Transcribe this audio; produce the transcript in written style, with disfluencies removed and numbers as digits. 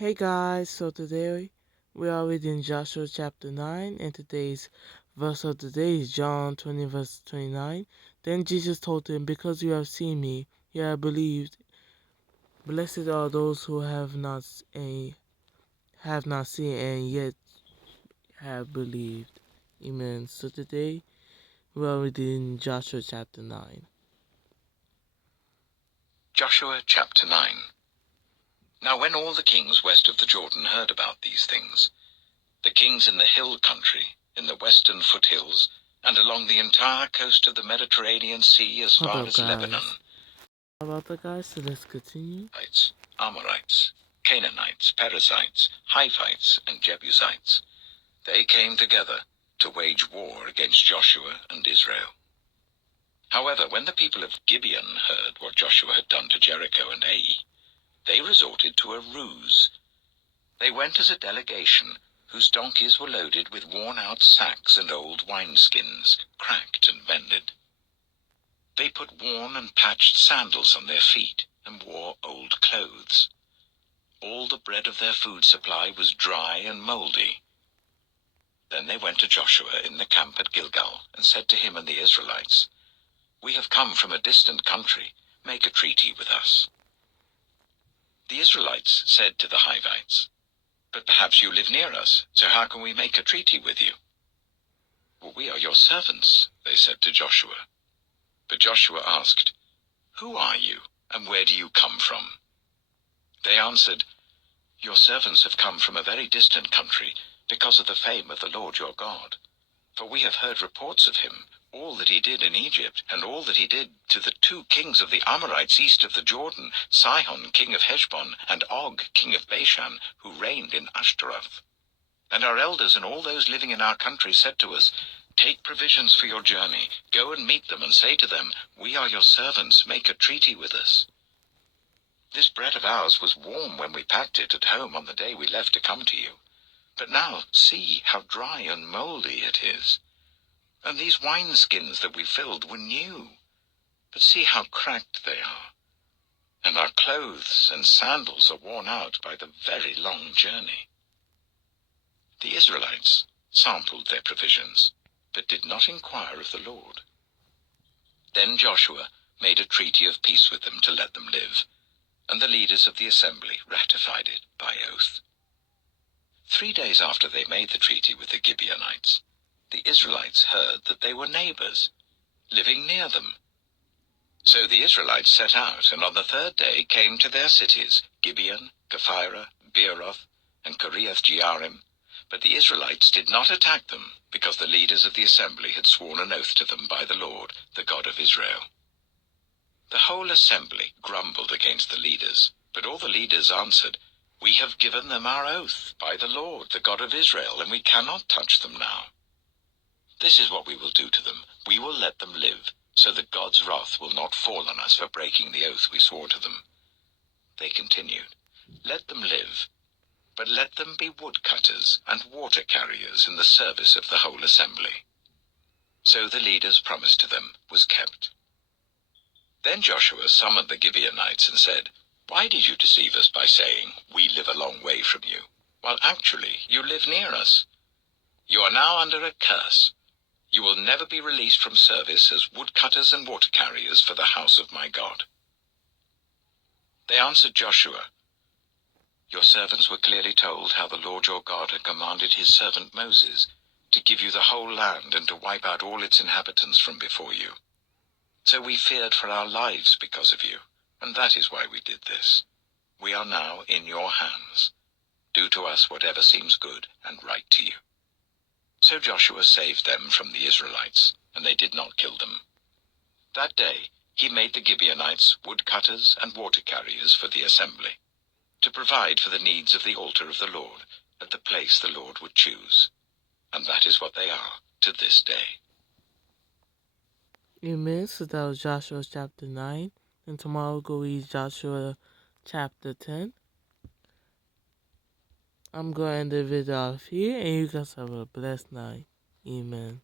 Hey guys, so today we are reading Joshua chapter 9, and today's verse of the day is John 20 verse 29. Then Jesus told him, "Because you have seen me, you have believed. Blessed are those who have not seen and yet have believed." Amen. So today we are reading Joshua chapter 9. Joshua chapter 9. Now when all the kings west of the Jordan heard about these things, the kings in the hill country, in the western foothills, and along the entire coast of the Mediterranean Sea as far as Lebanon, So let's continue. Amorites, Canaanites, Perizzites, Hivites, and Jebusites, they came together to wage war against Joshua and Israel. However, when the people of Gibeon heard what Joshua had done to Jericho and Ai, they resorted to a ruse. They went as a delegation whose donkeys were loaded with worn-out sacks and old wineskins, cracked and mended. They put worn and patched sandals on their feet and wore old clothes. All the bread of their food supply was dry and moldy. Then they went to Joshua in the camp at Gilgal and said to him and the Israelites, "We have come from a distant country. Make a treaty with us." The Israelites said to the Hivites, "But perhaps you live near us, so how can we make a treaty with you?" "Well, we are your servants," they said to Joshua. But Joshua asked, "Who are you, and where do you come from?" They answered, "Your servants have come from a very distant country, because of the fame of the Lord your God. For we have heard reports of him, all that he did in Egypt, and all that he did to the 2 kings of the Amorites east of the Jordan, Sihon king of Heshbon, and Og king of Bashan, who reigned in Ashtaroth. And our elders and all those living in our country said to us, 'Take provisions for your journey, go and meet them, and say to them, "We are your servants, make a treaty with us." This bread of ours was warm when we packed it at home on the day we left to come to you. But now see how dry and moldy it is. And these wineskins that we filled were new, but see how cracked they are. And our clothes and sandals are worn out by the very long journey." The Israelites sampled their provisions, but did not inquire of the Lord. Then Joshua made a treaty of peace with them to let them live, and the leaders of the assembly ratified it by oath. 3 days after they made the treaty with the Gibeonites, the Israelites heard that they were neighbors, living near them. So the Israelites set out, and on the 3rd day came to their cities, Gibeon, Kephirah, Beeroth, and Kiriath-Jearim. But the Israelites did not attack them, because the leaders of the assembly had sworn an oath to them by the Lord, the God of Israel. The whole assembly grumbled against the leaders, but all the leaders answered, "We have given them our oath by the Lord, the God of Israel, and we cannot touch them now. This is what we will do to them. We will let them live, so that God's wrath will not fall on us for breaking the oath we swore to them." They continued, "Let them live, but let them be woodcutters and water carriers in the service of the whole assembly." So the leader's promise to them was kept. Then Joshua summoned the Gibeonites and said, "Why did you deceive us by saying, 'We live a long way from you,' while actually you live near us? You are now under a curse. You will never be released from service as woodcutters and water carriers for the house of my God." They answered Joshua, "Your servants were clearly told how the Lord your God had commanded his servant Moses to give you the whole land and to wipe out all its inhabitants from before you. So we feared for our lives because of you, and that is why we did this. We are now in your hands. Do to us whatever seems good and right to you." So Joshua saved them from the Israelites, and they did not kill them. That day he made the Gibeonites woodcutters and water carriers for the assembly, to provide for the needs of the altar of the Lord at the place the Lord would choose. And that is what they are to this day. Amen. So that was Joshua chapter 9. And tomorrow we'll go read Joshua chapter 10. I'm going to end the video off here, and you guys have a blessed night. Amen.